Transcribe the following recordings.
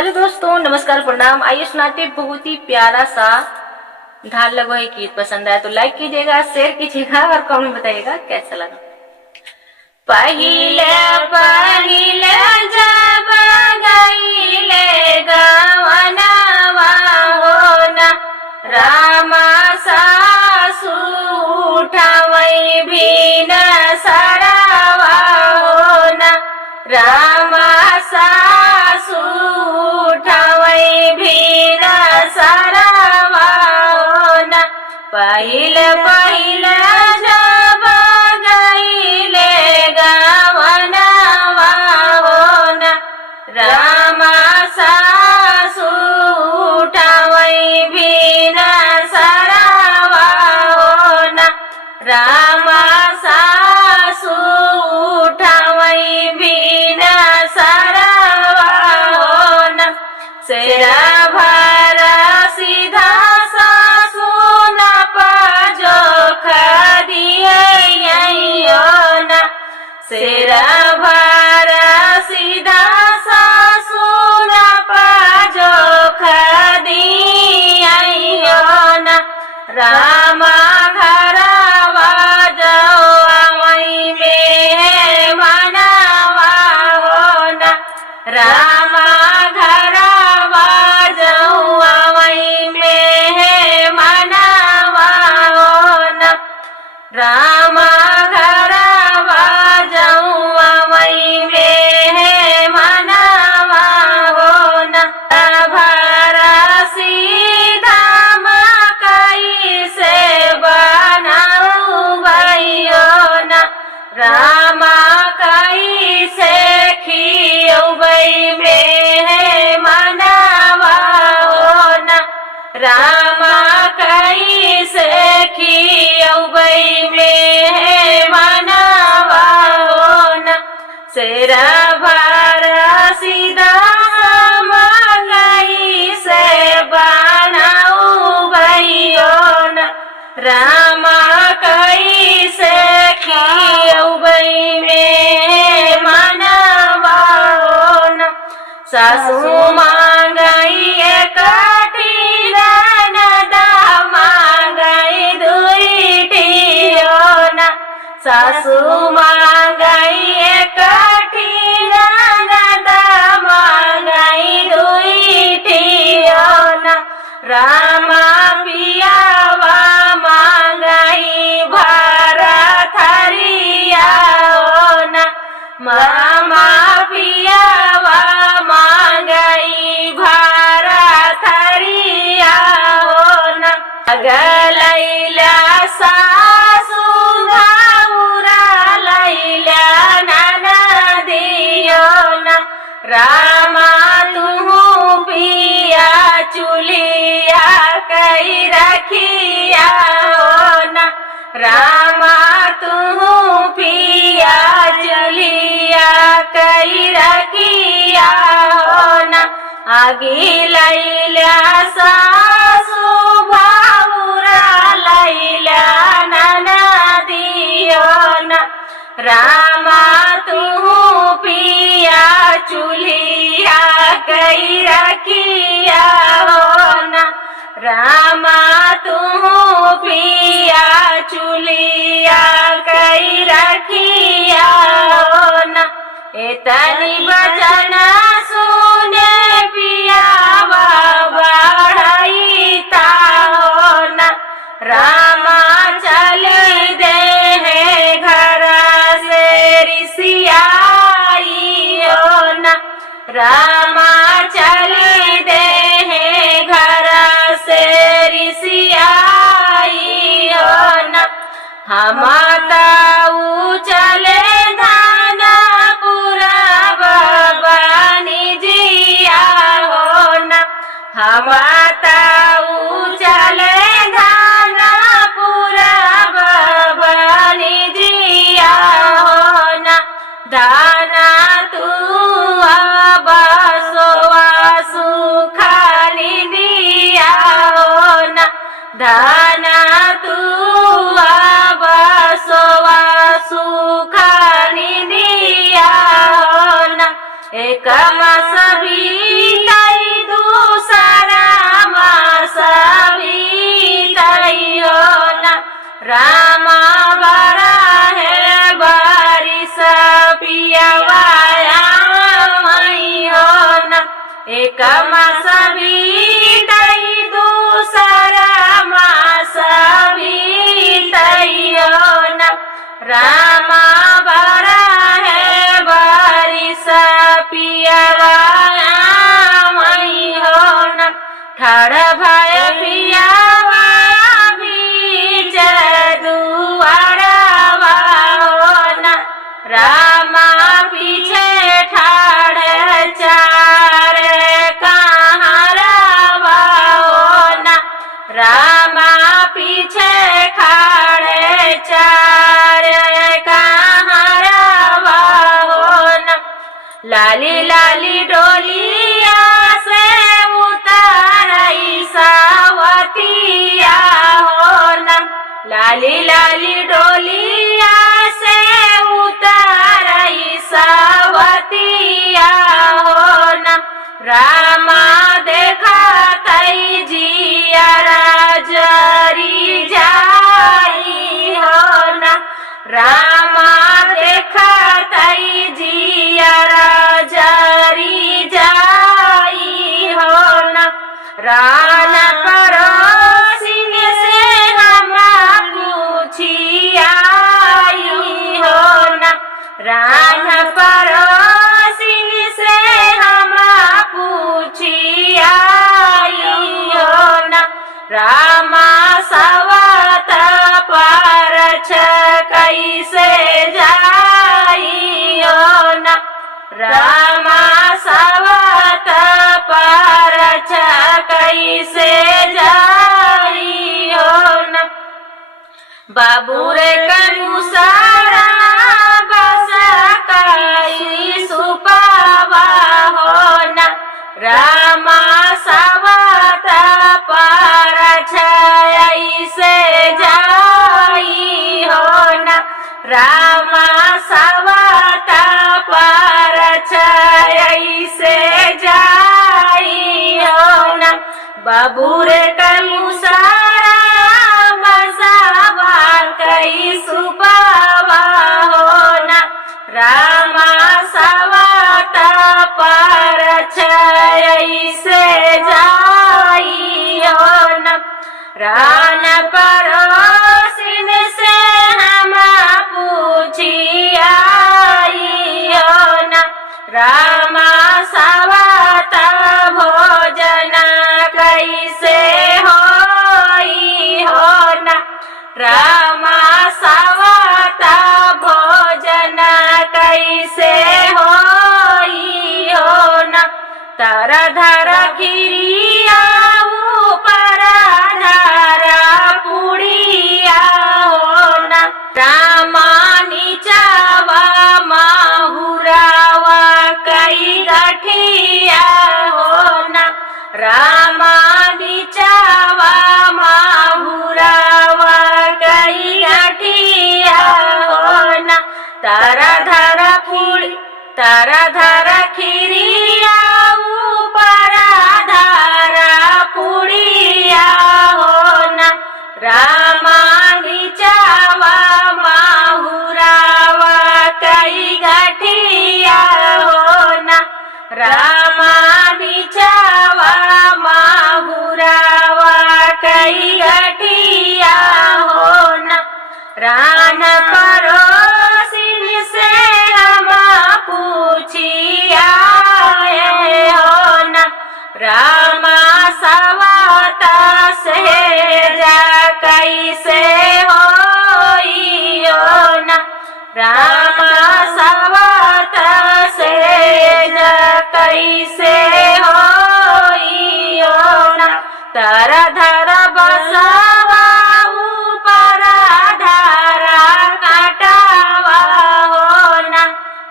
Hello दोस्तों, नमस्कार, प्रणाम। आइए सुनाते बहुत ही प्यारा सा ढाल लगो है गीत। पसंद आया तो लाइक कीजिएगा, शेयर कीजिएगा और कमेंट बताइएगा कैसा लगा। पहिले पहिले जब गईले गवनवा होना, रामा सासु उठावई भीन सरवा होना, रामा सासु उठावई भीन सरवा होना। पहिल पहिल जब गईले गवनवा होना, रामा सासु उठावई भीन सरवा होना, रामा सासु उठावई भीन सरवा होना। सेरा भरा सीधा सासु न जोख दिए ना, सेरा भरा सीधा सासु न जोख दिए ना। रामा घरवा जौवई में मनवा होना, रामा घरवा जौवई में मनवा होना, रामा घरवा जौवई में मनवा होना। भरा सीधा मकई से बनाऊ भैयो ना, रामा कई से खियौबई में मनवा होना, रामा कई से खियौबई में मनवा होना। सेरा भरा सीधा मकई से बनाऊ भैयो ना, रामा कई से खियौबई में मनवा होना। सासू मांगई एकठी ननदा मांगई दुईठी होना, सासू मांगई एकठी ननदा मांगई दुईठी होना, रामा पियावा मांगई भरा थरिया होना, मामा पियावा मांगई भरा थरिया होना। गलैला सासु घाउरा लैला ननदियो ना, रामा तुहु पिया चुलिया कई रखिया होना, रामा तुहु पिया चुलिया कई रखिया होना। आगी लैला सासु भाउरा लैला ननदियो ना, रामा तुहु पिया चुलिया कई रखिया होना, रामा तुहु पिया चुलिया कई रखिया होना। एतनी बचन सुने पियावा बढ़ईता होना, रामा चली दे है घर से रिसियाई होना, रामा चली दे है घर से रिसियाई होना। हमाता चले धाना पूरा बनी जिया होना, हमाता चले धाना पूरा बनी जिया होना। दाना तू बसोवा सुखाली दिया होना, दाना तू बसोवा सुखाली दिया होना। एक मास बीताई एक मास बीतई दूसरा मास बीतइयो न रामा बरा है बारिश पियवा मई हो न ठाड़ भय पियवा बीच दुआरवा हो न रामा पीछे ठाड़ चार कहाँ रवा हो न रामा पीछे खाड़े चार कहाँ रवा हो न लाली लाली डोलिया से उतारई सावतिया हो न लाली लाली डोलिया से उतारई सावतिया हो न रामा देखा तई जियारा जरी जाई हो न रामा देखा तई जियारा जरी जाई हो न रान पड़ोसिन से हम पूछी आई हो न रान पड़ोसिन से हम पूछी आई हो न रामा सवत पर कैसे जाई हो न रामा सवत पर कैसे जाई हो न बाबू रे कनुसारा बस कई सुपावा हो न रामा सवत पर ऐसे जाई हो न रामा सवत पर ऐसे जाई हो न बाबू रे कनुसारा बसावा कई सुपावा हो न रामा सवत पर ऐसे जाई हो न रान पड़ोसिन से हम पूछी आई हो न रामा सवत भोजन कैसे होई हो न रामा सवत भोजन कैसे होई हो न तर धर खिरिया ऊपर धरा पुड़िया हो न रामा नीचावा माहुरावा कई गठिया हो न रामा नीचावा माहुरावा कई गठिया हो न तारा धरा फूल तारा धरा खिरिया ऊपर धारा पुड़िया हो न रामा नीचावा माहुरावा कई गठिया हो न रामा नीचावा माहुरावा कई गठिया हो न रान पड़ोसिन से हम पूछी आए हो न रामा सवत से कैसे होई हो न रामा सवत से कैसे होई हो न तर धर बसवा ऊपर धारा काटावा हो न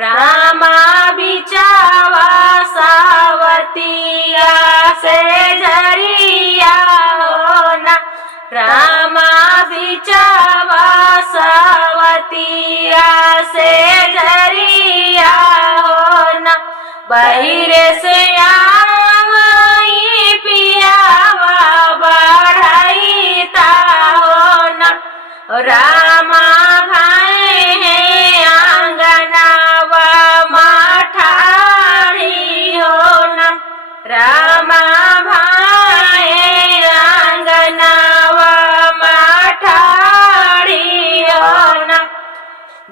रामा बिचावा सावतिया से जरिया हो न रामा बिचावा सावतिया से जरिया हो न बहिरे से आई पियावा बढ़ाई ता हो न रामा भाई है आंगनावा माठाड़ी हो न रामा भाए आंगनावा माठाड़ियो ना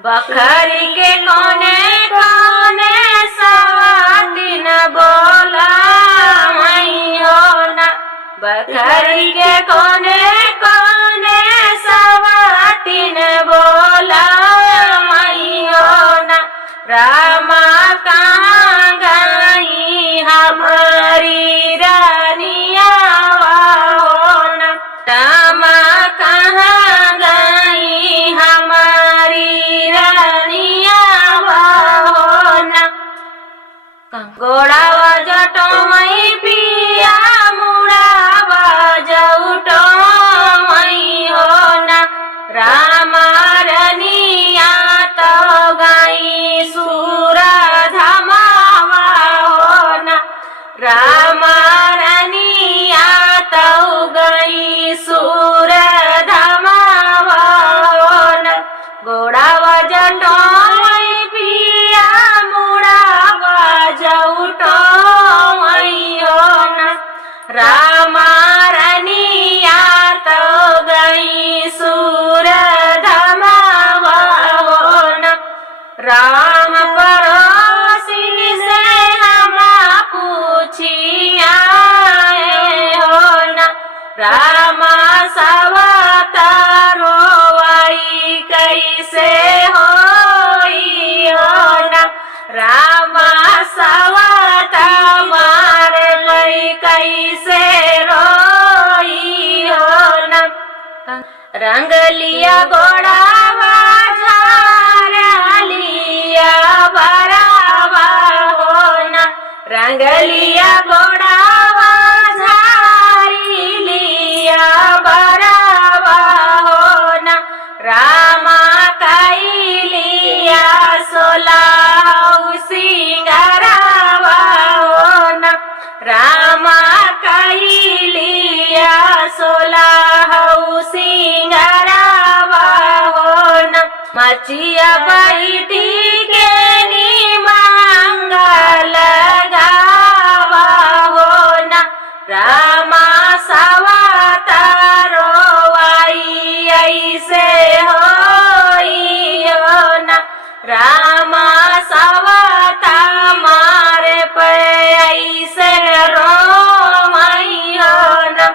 बखरी के कोने कोने सवातिन बोला मैयो ना बखरी के कोने कोने सवातिन बोला मैयो ना रामा कहाँ गई हमारी रानिया हो ना रामा कहाँ गई हमारी रानिया हो ना गोड़ावा जटो मई पिया मुड़ावा जउटो मई हो ना रामा रनिया तो गई सूर धमावा हो ना रामा रनिया तो गई सूर धमावा हो ना गोड़ावा जटो मई पिया मुड़ावा जउटो मई हो ना रामा रनिया तो गई सूर धमावा हो ना राम पड़ोसिनी से हम पूछिया हो ना रामा सवतारो आई कैसे होई हो ना रामा सवता मारे गई कैसे रोई हो ना रंग लिया गोड़ावा झार लिया बरावा हो ना रंग लिया गोड़ावा झारी लिया बरावा हो ना रामा कई लिया सोलाऊ सिंगारावा हो ना रामा कई लिया सोलाऊ सिंगारावा हो ना मचिया बैठी के नी मांगा लगावा हो ना रामा सवतारो आई ऐसे होई हो ना रामा सवता मारे पे ऐसे रो मई हो ना